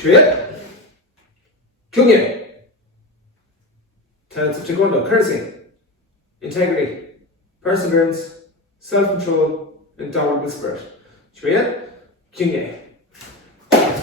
준비. 경례. Tenets of Taekwondo: courtesy, integrity, perseverance, self-control, indomitable spirit. 준비. 경례.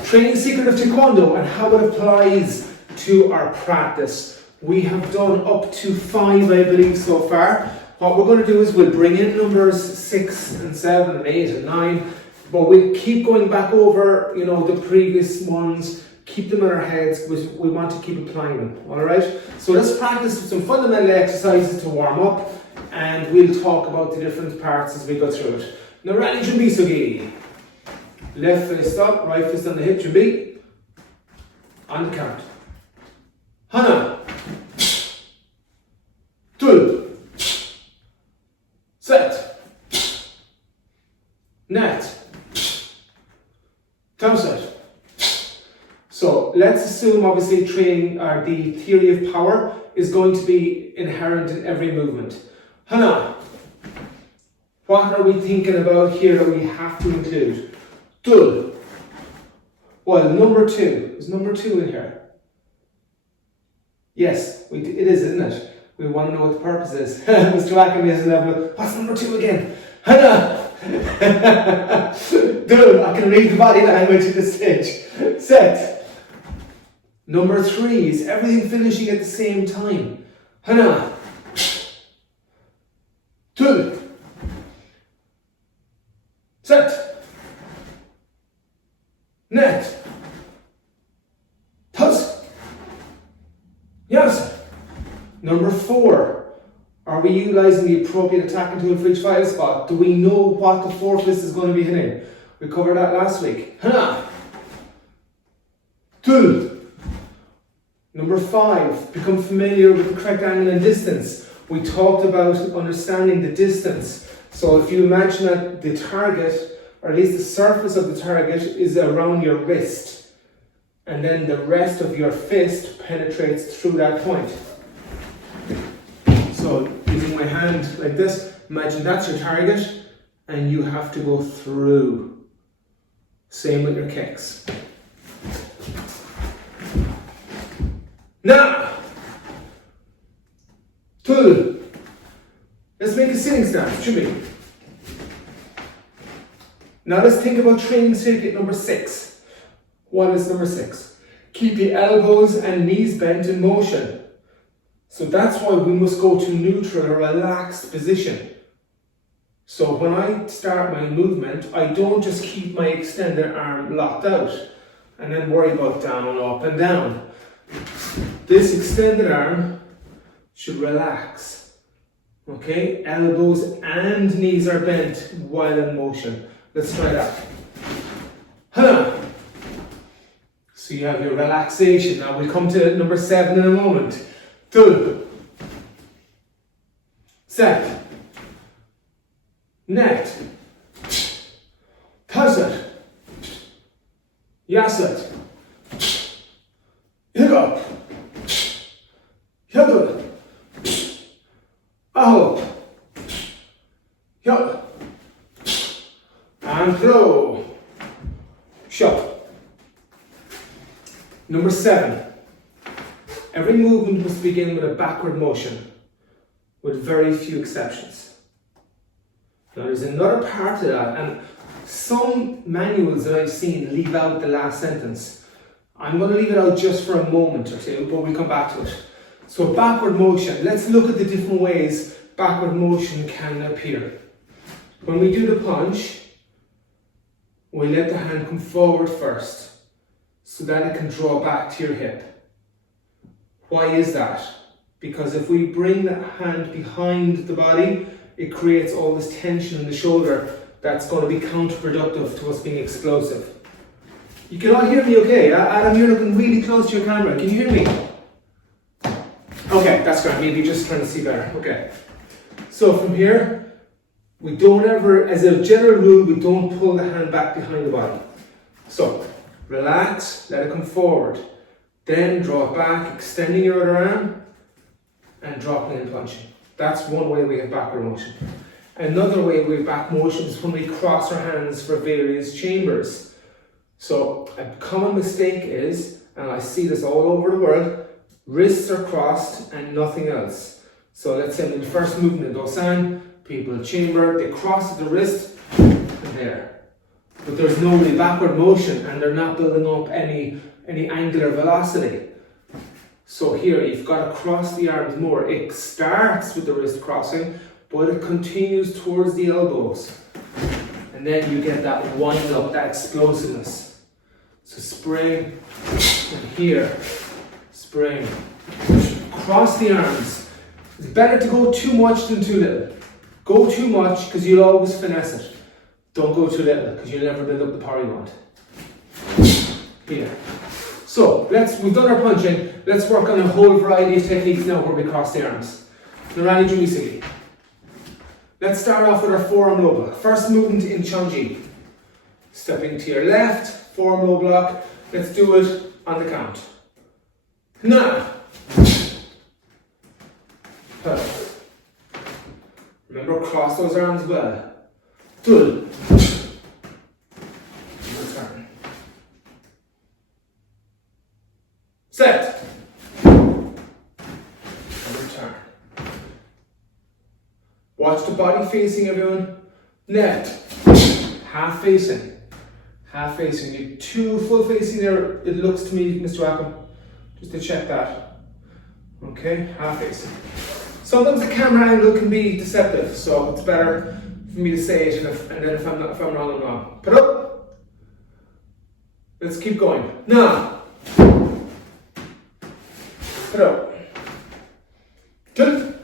Training secret of Taekwondo and how it applies to our practice. We have done up to 5, I believe, so far. What we're going to do is we'll bring in numbers 6 and 7 and 8 and 9, but we'll keep going back over, the previous ones, keep them in our heads, because we want to keep applying them, alright? So let's practice with some fundamental exercises to warm up, and we'll talk about the different parts as we go through it. Now, Rani Jumbi Sugi. Left fist up, right fist on the hip, Jumbi. On the count. Hana. Tul. Set. Net. Thumb set. So let's assume obviously training the theory of power is going to be inherent in every movement. Hana. What are we thinking about here that we have to include? Tul. Well, number 2. Is number 2 in here? Yes, it is, isn't it? We want to know what the purpose is. Mr. Wackham is level. What's number 2 again? Hana. Dude, I can read the body language at this stage. Set. Number 3 is everything finishing at the same time. Hana. Tul. Set. Net. Tuss. Yes. Number 4. Are we utilising the appropriate attacking tool for each file spot? Do we know what the 4th fist is going to be hitting? We covered that last week. Hana. Tul. Number 5. Become familiar with the correct angle and distance. We talked about understanding the distance. So if you imagine that the target, or at least the surface of the target, is around your wrist, and then the rest of your fist penetrates through that point. So using my hand like this, imagine that's your target and you have to go through. Same with your kicks. Now, Tul. Let's make a sitting stance, should we? Now let's think about training circuit number 6. What is number 6? Keep the elbows and knees bent in motion. So that's why we must go to neutral or relaxed position. So when I start my movement, I don't just keep my extended arm locked out and then worry about down, up and down. This extended arm should relax. Okay, elbows and knees are bent while in motion. Let's try that. Hana. So you have your relaxation. Now we'll come to number 7 in a moment. Tul. Set. Net. Tasat. Yasat. Hiccup. Hyadul. Ahop. Hyad. And throw. Shot. Number 7. Every movement must begin with a backward motion, with very few exceptions. Now there's another part to that, and some manuals that I've seen leave out the last sentence. I'm going to leave it out just for a moment or two, but we'll come back to it. So backward motion, let's look at the different ways backward motion can appear. When we do the punch, we let the hand come forward first, so that it can draw back to your hip. Why is that? Because if we bring the hand behind the body, it creates all this tension in the shoulder that's going to be counterproductive to us being explosive. You can all hear me okay? Adam, you're looking really close to your camera. Can you hear me? Okay, that's great. Maybe just trying to see better. Okay. So from here, we don't ever, as a general rule, we don't pull the hand back behind the body. So, relax, let it come forward. Then draw it back, extending your other arm, and dropping and punching. That's one way we have backward motion. Another way we have back motion is when we cross our hands for various chambers. So a common mistake is, and I see this all over the world, wrists are crossed and nothing else. So let's say in the first movement in Dosan, people chamber, they cross the wrist and there. But there's no really backward motion and they're not building up any angular velocity. So here you've got to cross the arms more. It starts with the wrist crossing, but it continues towards the elbows. And then you get that wind up, that explosiveness. So spring, and here, spring. Cross the arms. It's better to go too much than too little. Go too much because you'll always finesse it. Don't go too little because you'll never build up the power you want. Here. So we've done our punching. Let's work on a whole variety of techniques now where we cross the arms. Narani Jumisigi. Let's start off with our forearm low block. First movement in Chonji. Stepping to your left, forearm low block. Let's do it on the count. Na. Remember, cross those arms well. Dul. Return. Set. And return. Watch the body facing, everyone. Net. Half facing. Half facing. You have two full facing there, it looks to me, Mr. Rackham. Just to check that. Okay, half facing. Sometimes the camera angle can be deceptive, so it's better for me to say it, and then if I'm wrong, I'm wrong. Put up. Let's keep going. Now. Put up. Good.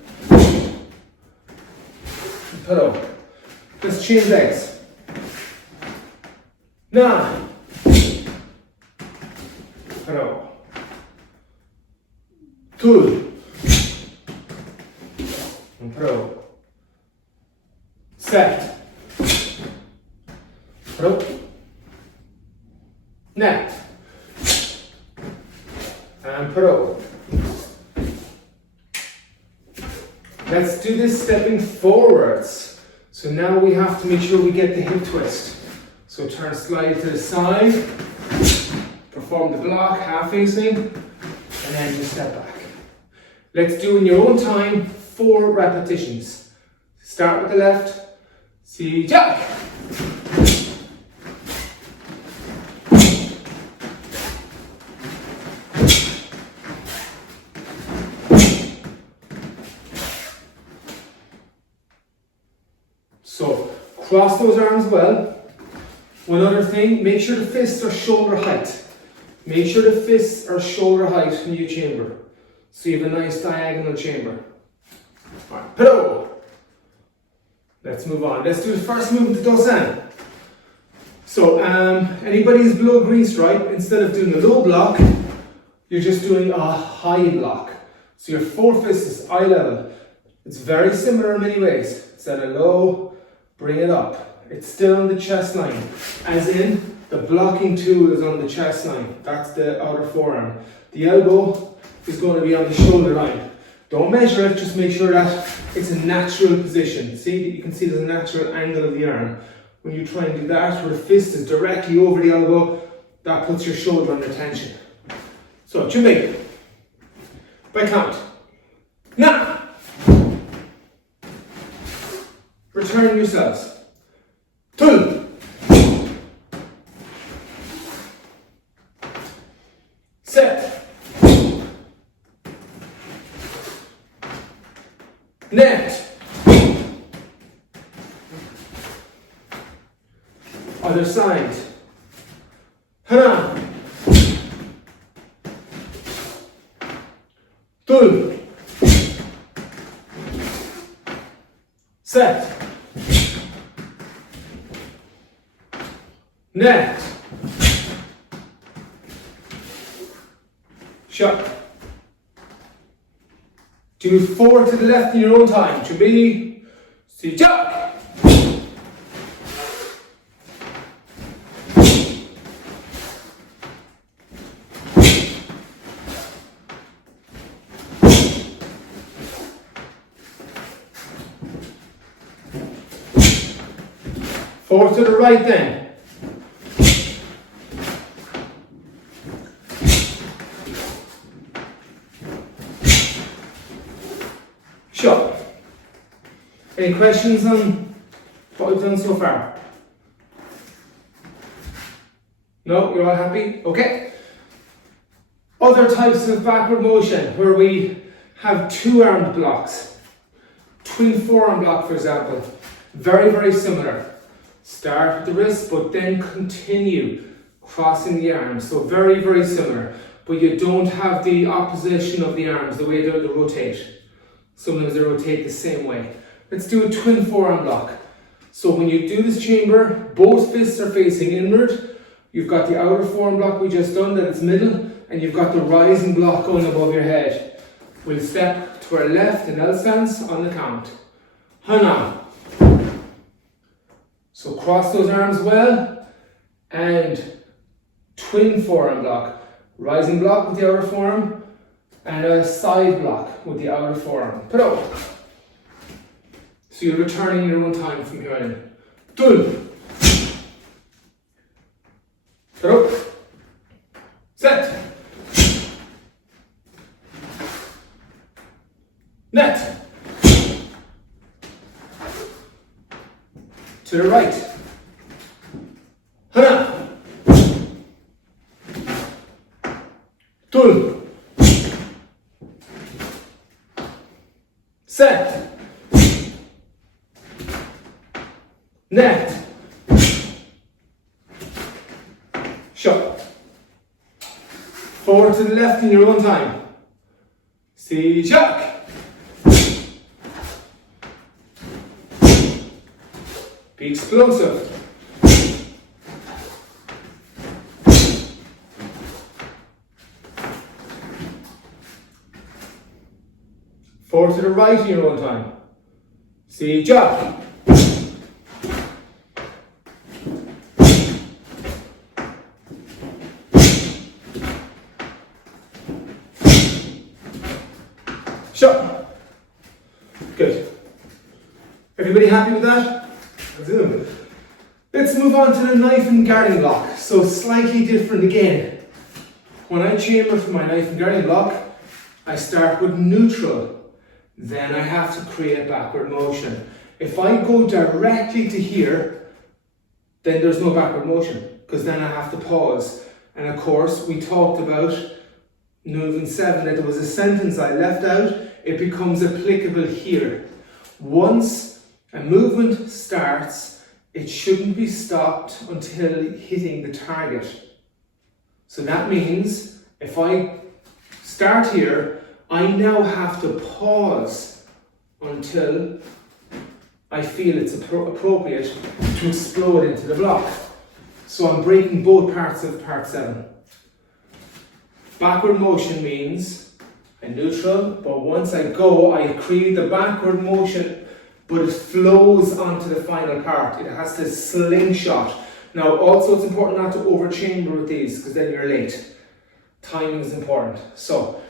Put up. Let's change legs. Now. Put up. Two. And throw. Set. Throw. Net. And throw. Let's do this stepping forwards. So now we have to make sure we get the hip twist. So turn slightly to the side. Perform the block, half facing. And then you step back. Let's do in your own time 4 repetitions. Start with the left. See, jack. So, cross those arms well. One other thing, make sure the fists are shoulder height. Make sure the fists are shoulder height when you chamber. So you have a nice diagonal chamber. Alright, pro. Let's move on. Let's do the first movement to Dosan. So, anybody who's below green stripe, instead of doing a low block, you're just doing a high block. So your 4 fists is eye level. It's very similar in many ways. Set it low, bring it up. It's still on the chest line. As in, the blocking tool is on the chest line. That's the outer forearm. The elbow is going to be on the shoulder line. Don't measure it, just make sure that it's a natural position. See, you can see there's a natural angle of the arm. When you try and do that, where the fist is directly over the elbow, that puts your shoulder under tension. So, Chumbi. By count. Na. Return yourselves. Tul. Set. Net. Other side. Hana. Tul. Set. Net. Shut. Do 4 to the left in your own time. To be, see, jump. Four to the right then. Any questions on what we've done so far? No, you're all happy? Okay. Other types of backward motion where we have two armed blocks. Twin forearm block, for example. Very, very similar. Start with the wrist, but then continue crossing the arms. So very, very similar. But you don't have the opposition of the arms, the way they rotate. Sometimes they rotate the same way. Let's do a twin forearm block. So when you do this chamber, both fists are facing inward. You've got the outer forearm block we just done, that it's middle, and you've got the rising block going above your head. We'll step to our left in L stance on the count. Hana. So cross those arms well, and twin forearm block. Rising block with the outer forearm, and a side block with the outer forearm. Put out. So you're returning your own time from here in. Dul. Put out. Set. Net. To the right. Hana. Dul. Set. Net. Shot. Forward to the left in your own time. See, shock. Be explosive. Forward to the right in your own time. See, jump. Shot. Good. Everybody happy with that? Let's move on to the knife and guarding block. So slightly different again. When I chamber for my knife and guarding block, I start with neutral. Then I have to create backward motion. If I go directly to here, then there's no backward motion, because then I have to pause. And of course, we talked about moving 7, that there was a sentence I left out. It becomes applicable here. Once a movement starts, it shouldn't be stopped until hitting the target. So that means if I start here, I now have to pause until I feel it's appropriate to explode into the block. So I'm breaking both parts of part 7. Backward motion means I'm neutral, but once I go, I create the backward motion, but it flows onto the final part. It has to slingshot. Now, also it's important not to overchamber with these, because then you're late. Timing is important. So,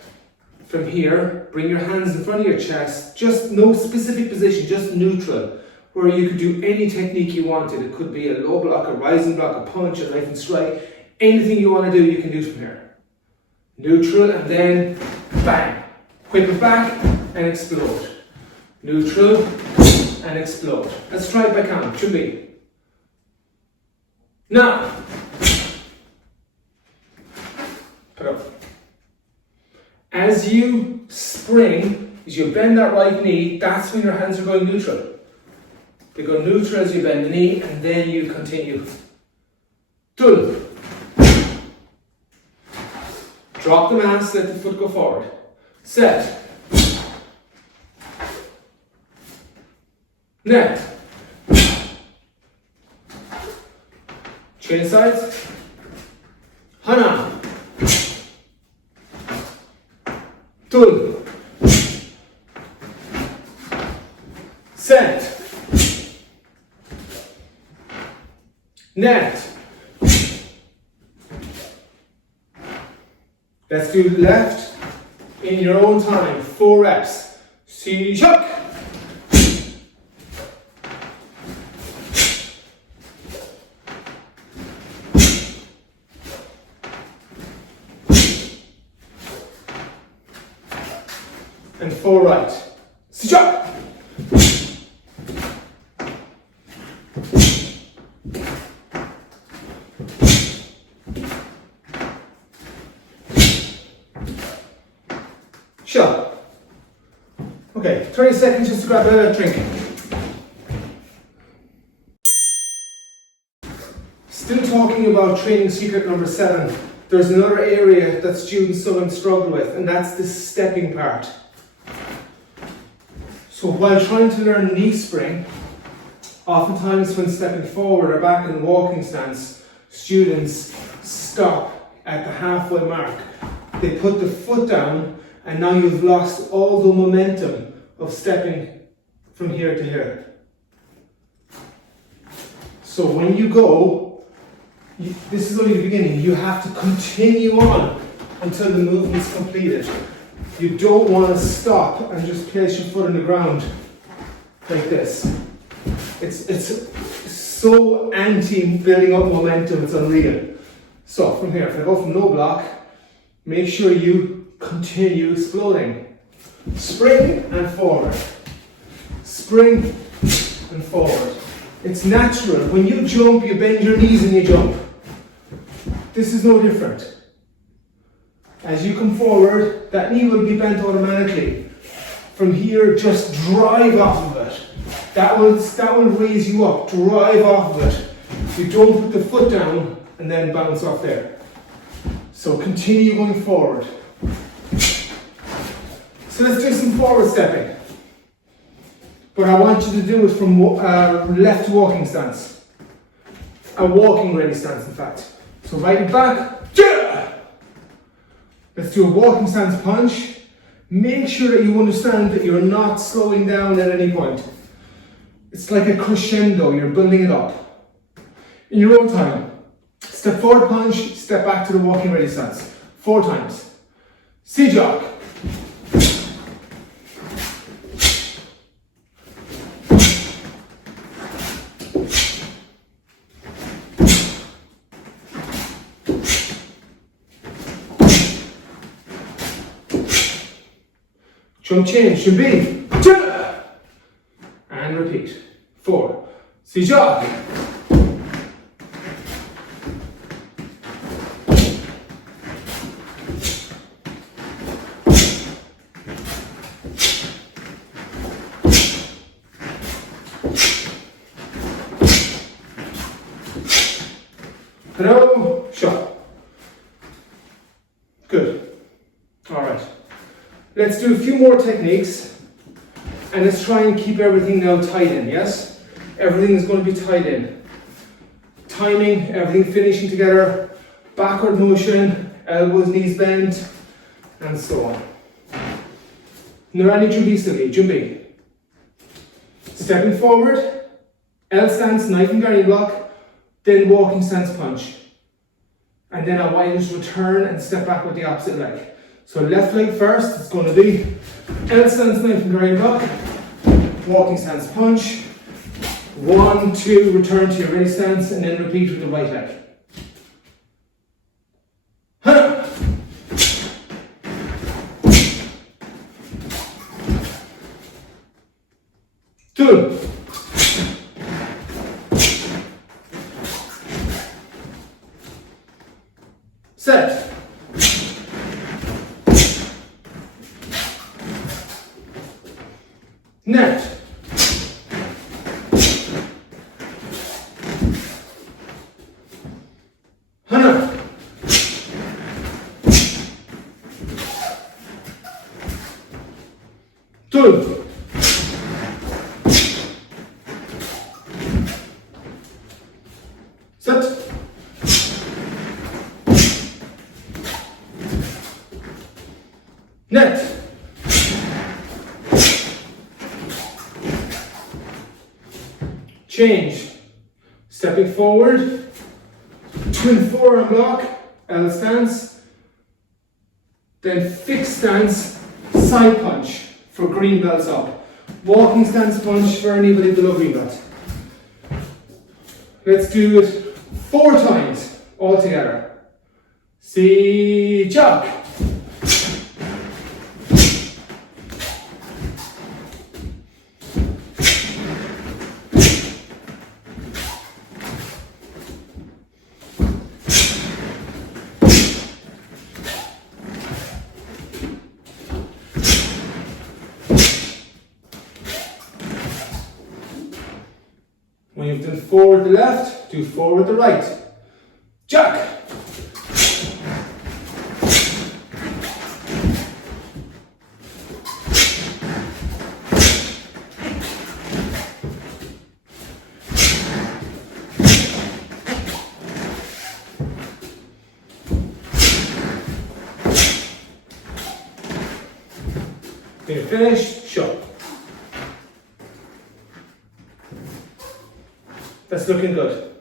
from here, bring your hands in front of your chest, just no specific position, just neutral, where you could do any technique you wanted. It could be a low block, a rising block, a punch, a knife and strike. Anything you want to do, you can do from here. Neutral, and then bang. Whip it back and explode. Neutral and explode. Let's try it by count. Should be. Now. Put up. As you spring, as you bend that right knee, that's when your hands are going neutral. They go neutral as you bend the knee, and then you continue. Dul. Drop the mass, let the foot go forward. Set. Net. Chain sides. Hana. Dul. Set. Net. Let's do left in your own time. 4 reps. See, shock. And 4 right. Shock. Sure. Okay, 30 seconds just to grab a drink. Still talking about training secret number 7. There's another area that students sometimes struggle with, and that's the stepping part. So while trying to learn knee spring, oftentimes when stepping forward or back in the walking stance, students stop at the halfway mark. They put the foot down, and now you've lost all the momentum of stepping from here to here. So when you go, this is only the beginning. You have to continue on until the movement's completed. You don't want to stop and just place your foot on the ground like this. It's so anti building up momentum, it's unreal. So from here, if I go from no block, make sure you continue exploding. Spring and forward. Spring and forward. It's natural. When you jump, you bend your knees and you jump. This is no different. As you come forward, that knee will be bent automatically. From here, just drive off of it. That will raise you up. Drive off of it. You don't put the foot down and then bounce off there. So continue going forward. So let's do some forward stepping. But I want you to do it from left walking stance. A walking ready stance, in fact. So right back. Let's do a walking stance punch. Make sure that you understand that you're not slowing down at any point. It's like a crescendo, you're building it up. In your own time. Step forward punch, step back to the walking ready stance. 4 times. C-jog. Jump change, should be. And repeat. 4. C-jog. Hello, shot. Good. All right. Let's do a few more techniques, and let's try and keep everything now tied in, yes? Everything is going to be tied in. Timing, everything finishing together, backward motion, elbows, knees bent, and so on. Narani Jubisali, Jumbi. Stepping forward, L stance, knife and guarding block, then walking stance punch. And then a wide return and step back with the opposite leg. So left leg first, it's going to be L stance, knife and guarding block, walking stance punch, 1, 2, return to your ready stance, and then repeat with the right leg. Huh. 2. Set. Net. Hana. Tul. Set. Net. Change. Stepping forward. Twin forearm block. L stance. Then fixed stance. Side punch for green belts up. Walking stance punch for anybody below green belt. Let's do it 4 times all together. See, jog. you've done 4 with the left, do 4 with the right. Jack. When you're finished, shut. That's looking good.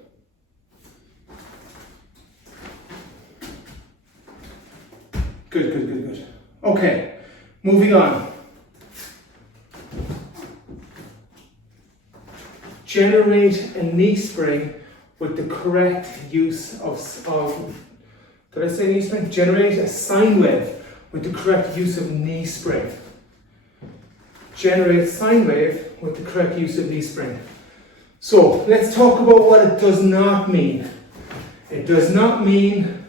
Good. Okay, moving on. Generate a knee spring with the correct use of did I say knee spring? Generate a sine wave with the correct use of knee spring. Generate sine wave with the correct use of knee spring. So let's talk about what it does not mean. It does not mean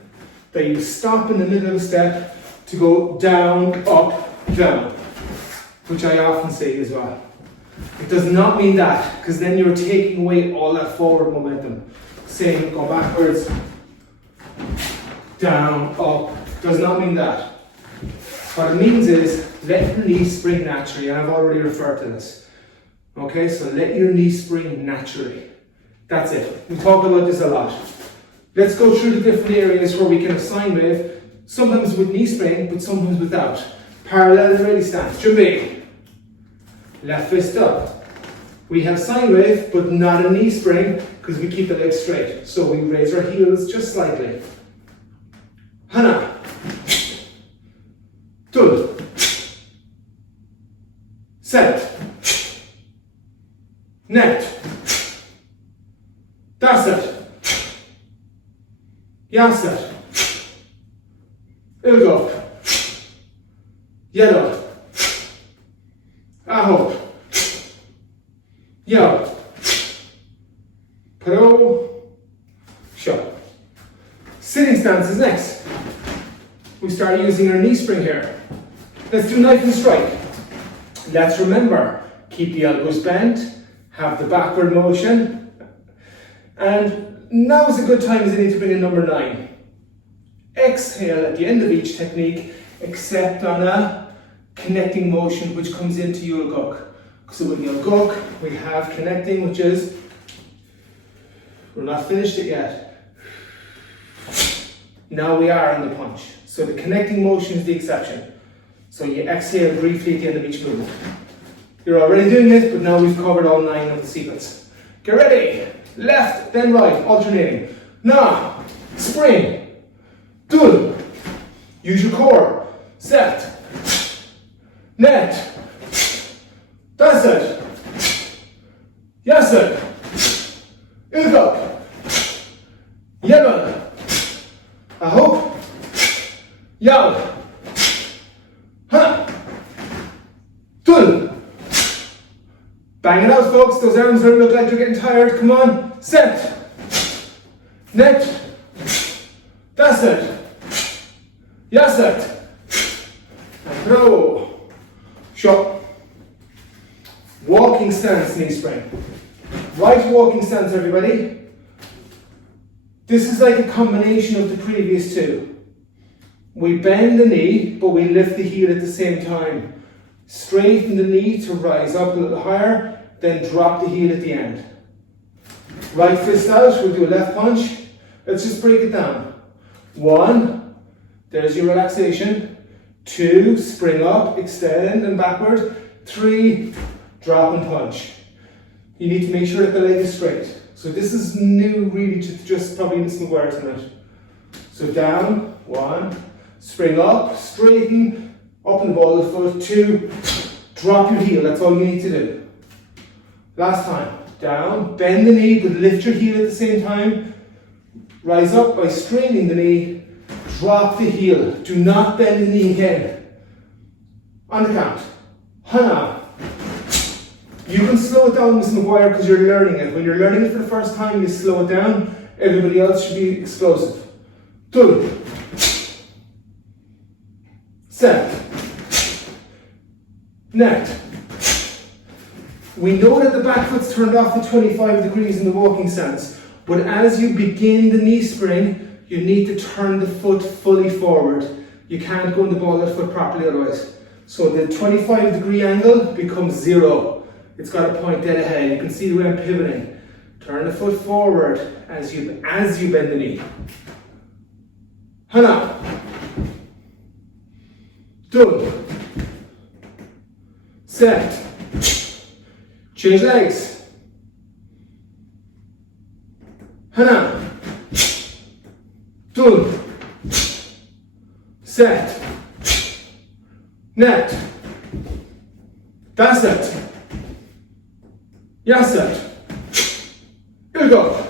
that you stop in the middle of a step to go down, up, down, which I often say as well. It does not mean that, because then you're taking away all that forward momentum. Saying go backwards, down, up, does not mean that. What it means is let your knee spring naturally, and I've already referred to this. Okay, so let your knee spring naturally. That's it. We talk about this a lot. Let's go through the different areas where we can have sine wave, sometimes with knee spring, but sometimes without. Parallel and ready stance. Jumping. Left fist up. We have sine wave, but not a knee spring, because we keep the legs straight. So we raise our heels just slightly. Hana. Tul. Set. Net. Dasset. Yaset. Ilgok. Yellow. Aho. Yo. Pro. Shot. Sitting stance is next. We start using our knee spring here. Let's do knife and strike. Let's remember, keep the elbows bent, have the backward motion, and now is a good time as you need to bring in number 9. Exhale at the end of each technique, except on a connecting motion which comes into Yulgok. So with Yulgok, we have connecting, which is, we're not finished it yet. Now we are in the punch. So the connecting motion is the exception. So you exhale briefly at the end of each movement. You're already doing it, but now we've covered all 9 of the sequence. Get ready. Left, then right, alternating. Na, spring, dul. Use your core. Set. Net. That's it. Yes, it. Ilgok. Yemen. Ahop. Yaw. Ha. Dul. Bang it out, folks. Those arms don't look like you're getting tired. Come on. Set. Net. That's it. Yes, it. And throw. Shot. Walking stance, knee spring. Right walking stance, everybody. This is like a combination of the previous 2. We bend the knee, but we lift the heel at the same time. Straighten the knee to rise up a little higher, then drop the heel at the end. Right fist out, we'll do a left punch. Let's just break it down. 1, there's your relaxation. 2, spring up, extend and backward. 3, drop and punch. You need to make sure that the leg is straight. So this is new really to just probably Miss McGuire tonight. So down, 1, spring up, straighten, up and ball the foot. 2, drop your heel, that's all you need to do. Last time, down, bend the knee, but lift your heel at the same time. Rise up by straining the knee, drop the heel. Do not bend the knee again. On the count. Hana. You can slow it down, Miss McGuire, because you're learning it. When you're learning it for the first time, you slow it down. Everybody else should be explosive. Tul. Set. Net. We know that the back foot's turned off to 25 degrees in the walking stance, but as you begin the knee spring, you need to turn the foot fully forward. You can't go in the ball of the foot properly otherwise. So the 25 degree angle becomes 0. It's got to point dead ahead. You can see the way I'm pivoting. Turn the foot forward as you bend the knee. Hana. Done. Set. Change legs. Hana. Done. Set. Net. That's it. Yes, set. Here we go.